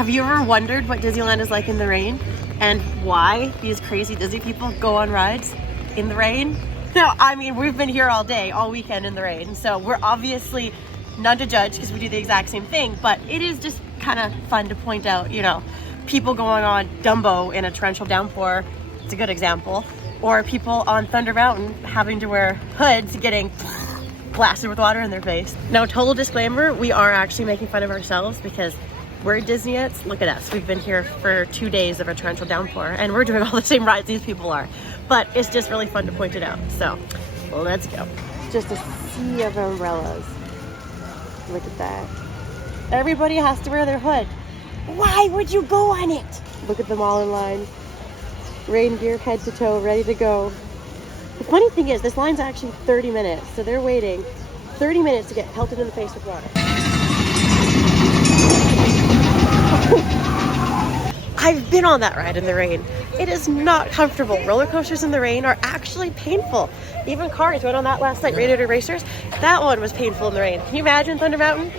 Have you ever wondered what Disneyland is like in the rain? And why these crazy Disney people go on rides in the rain? No, I mean, we've been here all day, all weekend in the rain. So we're obviously none to judge because we do the exact same thing. But it is just kind of fun to point out, you know, people going on Dumbo in a torrential downpour. It's a good example. Or people on Thunder Mountain having to wear hoods getting blasted with water in their face. Now, total disclaimer, we are actually making fun of ourselves because we're Disneyets. Look at us. We've been here for 2 days of a torrential downpour and we're doing all the same rides these people are. But it's just really fun to point it out. So let's go. Just a sea of umbrellas. Look at that. Everybody has to wear their hood. Why would you go on it? Look at them all in line. Rain gear head to toe, ready to go. The funny thing is, this line's actually 30 minutes. So they're waiting 30 minutes to get pelted in the face with water. I've been on that ride in the rain. It is not comfortable. Roller coasters in the rain are actually painful. Even cars went on that last night, Radiator Racers. That one was painful in the rain. Can you imagine Thunder Mountain?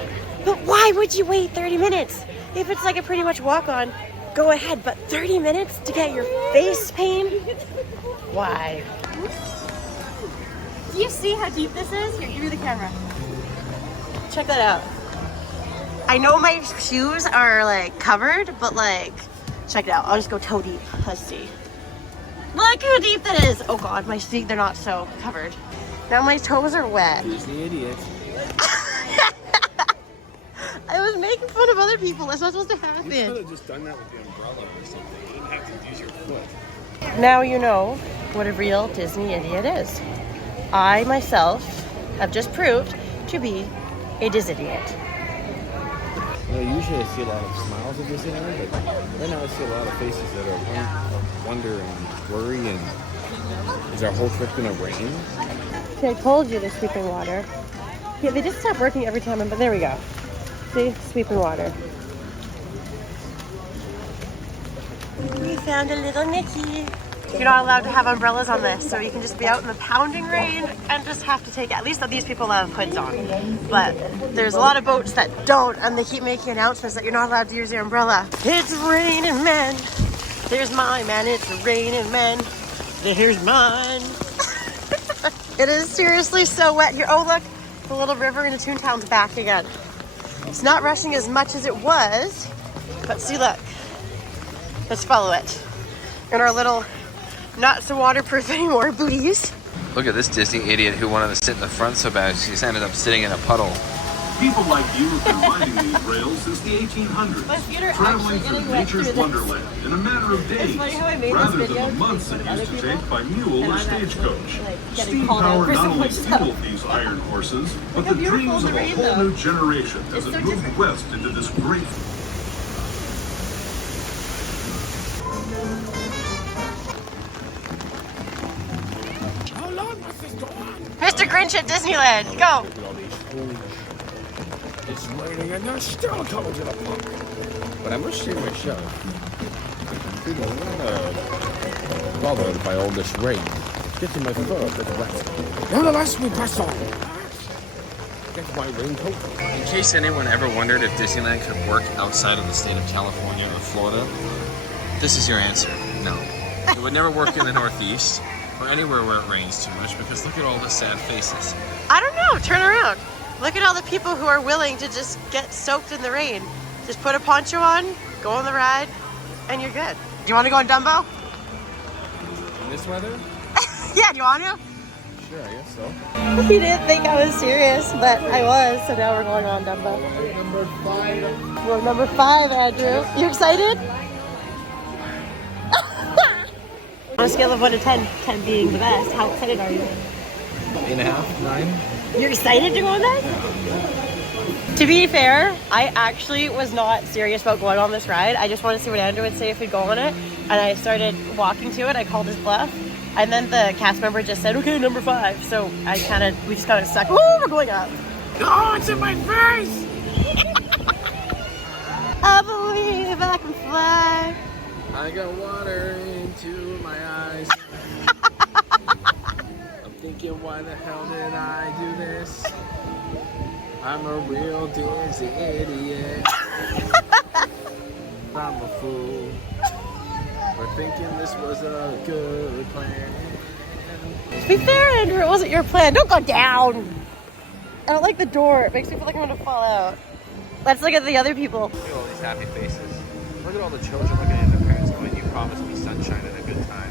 But why would you wait 30 minutes? If it's like a pretty much walk on, go ahead. But 30 minutes to get your face pain? Why? Do you see how deep this is? Here, give me the camera. Check that out. I know my shoes are like covered, but like, check it out. I'll just go toe deep. Let's see. Look how deep that is. Oh God, my feet, they're not so covered. Now my toes are wet. Disney idiot. I was making fun of other people. That's not supposed to happen. You could have just done that with the umbrella or something. You didn't have to use your foot. Now you know what a real Disney idiot is. I myself have just proved to be a Disney idiot. You know, usually I see a lot of smiles at Disneyland, but right now I see a lot of faces that are of wonder and worry. And is our whole trip gonna rain? See, I told you they're sweeping water. Yeah, they just stop working every time, but there we go. See, sweeping water. We found a little Mickey. You're not allowed to have umbrellas on this, so you can just be out in the pounding rain and just have to take it. At least these people have hoods on. But there's a lot of boats that don't, and they keep making announcements that you're not allowed to use your umbrella. It's raining men. There's my man. It's raining men. There's mine. It is seriously so wet here. Oh, look, the little river in the Toontown's back again. It's not rushing as much as it was, but see, look. Let's follow it. In our little not so waterproof anymore booties. Look at this Disney idiot who wanted to sit in the front so bad she's ended up sitting in a puddle. People like you have been riding these rails since the 1800s, traveling through nature's wonderland in a matter of days, rather than the months it used to take by mule or stagecoach. Steam power not only fueled these iron horses, but the dreams of a whole new generation as it moved west into this great... Mr. Grinch at Disneyland, go! Look at all these fools. It's raining and they're still coming to the park. But I must say myself, I'm feeling rather bothered by all this rain. It's getting my fur a bit wet. Nevertheless, we press on. Get my raincoat. In case anyone ever wondered if Disneyland could work outside of the state of California or Florida, this is your answer. No. It would never work in the Northeast or anywhere where it rains too much, because look at all the sad faces. I don't know, turn around. Look at all the people who are willing to just get soaked in the rain. Just put a poncho on, go on the ride, and you're good. Do you want to go on Dumbo? In this weather? Yeah, do you want to? Sure, I guess so. He didn't think I was serious, but I was, so now we're going on Dumbo. Number 5. We're number 5, Andrew. You excited? On a scale of 1 to 10, 10 being the best, how excited are you? 8.5, 9. You're excited to go on that? To be fair, I actually was not serious about going on this ride. I just wanted to see what Andrew would say if we'd go on it. And I started walking to it. I called his bluff. And then the cast member just said, okay, number 5. So we just got stuck. Woo, we're going up. Oh, it's in my face! I believe I can fly. I got water into my eyes. I'm thinking, why the hell did I do this? I'm a real Disney idiot. I'm a fool for thinking this was a good plan. To be fair, Andrew, it wasn't your plan. Don't go down. I don't like the door. It makes me feel like I'm gonna fall out. Let's look at the other people. Look at all these happy faces. Look at all the children looking at their parents going, you promised me sunshine and a good time.